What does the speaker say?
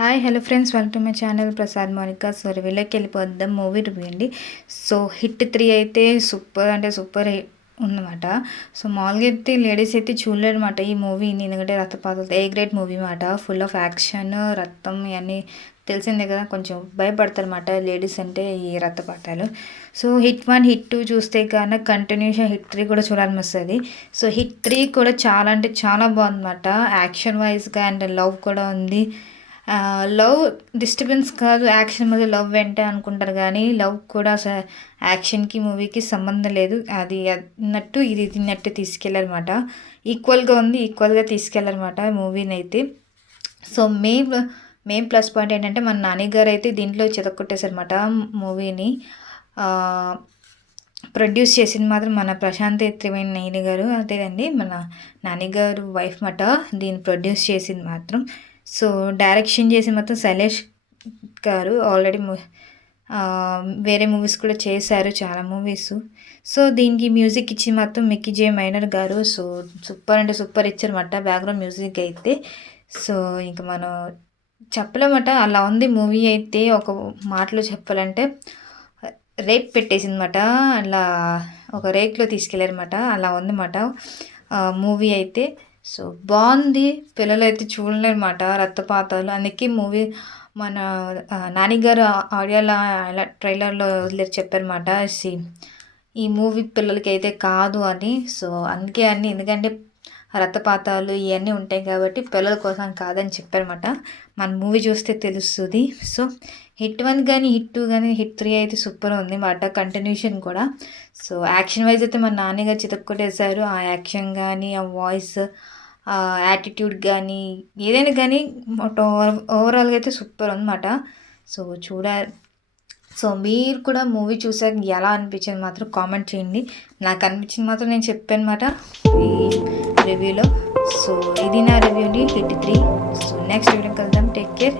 Hi hello friends, welcome to my channel Prasad Mounika. So రివ్యూలోకి వెళ్ళిపోద్దాం. Movie review అండి. So hit 3 అయితే సూపర్ అంటే సూపర్ ఉందన్నమాట. సో మామూలుగా అయితే లేడీస్ అయితే చూడలేరు అనమాట ఈ మూవీని, ఎందుకంటే రక్తపాతాలు ఏ గ్రేట్ మూవీ అనమాట. ఫుల్ ఆఫ్ యాక్షన్, రక్తం ఇవన్నీ తెలిసిందే కదా, కొంచెం భయపడతారు అనమాట లేడీస్ అంటే ఈ రక్తపాతాలు. సో హిట్ 1 హిట్ 2 చూస్తే కానీ కంటిన్యూషన్ హిట్ 3 కూడా చూడాలని వస్తుంది. సో హిట్ 3 కూడా చాలా అంటే చాలా బాగుందన్నమాట. యాక్షన్ వైజ్గా అండ్ లవ్ కూడా ఉంది. లవ్ డిస్టర్బెన్స్ కాదు, యాక్షన్ మధ్య లవ్ వెంటే అనుకుంటారు, కానీ లవ్ కూడా యాక్షన్కి మూవీకి సంబంధం లేదు. అది అన్నట్టు ఇది తిన్నట్టు తీసుకెళ్ళారన్నమాట. ఈక్వల్గా ఉంది, ఈక్వల్గా తీసుకెళ్ళారన్నమాట మూవీని అయితే. సో మెయిన్ ప్లస్ పాయింట్ ఏంటంటే మన నాని గారు అయితే దీంట్లో చితక్కొట్టేశారన్నమాట మూవీని. ప్రొడ్యూస్ చేసింది మాత్రం మన ప్రశాంత్ త్రివేణి గారు, అదేనండి మన నాని గారు వైఫ్ మాట దీన్ని ప్రొడ్యూస్ చేసింది మాత్రం. సో డైరెక్షన్ చేసి మొత్తం శైలేష్ గారు ఆల్రెడీ వేరే మూవీస్ కూడా చేశారు, చాలా మూవీస్. సో దీనికి మ్యూజిక్ ఇచ్చి మొత్తం మిక్కీ జే మైనర్ గారు. సో సూపర్ అంటే సూపర్ ఇచ్చారన్నమాట బ్యాక్గ్రౌండ్ మ్యూజిక్ అయితే. సో ఇంకా మనం చెప్పలేమట, అలా ఉంది మూవీ అయితే. ఒక మాటలో చెప్పాలంటే రేక్ పెట్టేసిందన్నమాట, అలా ఒక రేక్లో తీసుకెళ్ళారన్నమాట, అలా ఉందన్నమాట మూవీ అయితే. సో బాగుంది, పిల్లలు అయితే చూడలేరన్నమాట రక్తపాతాలు. అందుకే మూవీ మన నాని గారు ఆడియోలో అలా ట్రైలర్లో వదిలేసి చెప్పారన్నమాట, ఈ మూవీ పిల్లలకి అయితే కాదు అని. సో అందుకే అన్ని, ఎందుకంటే రక్తపాతాలు ఇవన్నీ ఉంటాయి కాబట్టి పిల్లల కోసం కాదని చెప్పారన్నమాట. మన మూవీ చూస్తే తెలుస్తుంది. సో హిట్ 1 కానీ హిట్ 2 కానీ హిట్ 3 అయితే సూపర్ ఉంది మాట, కంటిన్యూషన్ కూడా. సో యాక్షన్ వైజ్ అయితే మన నాన్నగారు చితక్కొట్టేశారు. ఆ యాక్షన్ కానీ, ఆ వాయిస్, యాటిట్యూడ్ కానీ, ఏదైనా కానీ ఓవరాల్గా అయితే సూపర్ ఉందన్నమాట. సో సో మీరు కూడా మూవీ చూసాక ఎలా అనిపించింది మాత్రం కామెంట్ చేయండి. నాకు అనిపించింది మాత్రం నేను చెప్పాను అనమాట ఈ రివ్యూలో. సో ఇది నా రివ్యూ అండి హిట్ 3. సో నెక్స్ట్ వీడియోకి వెళ్దాం. Take care.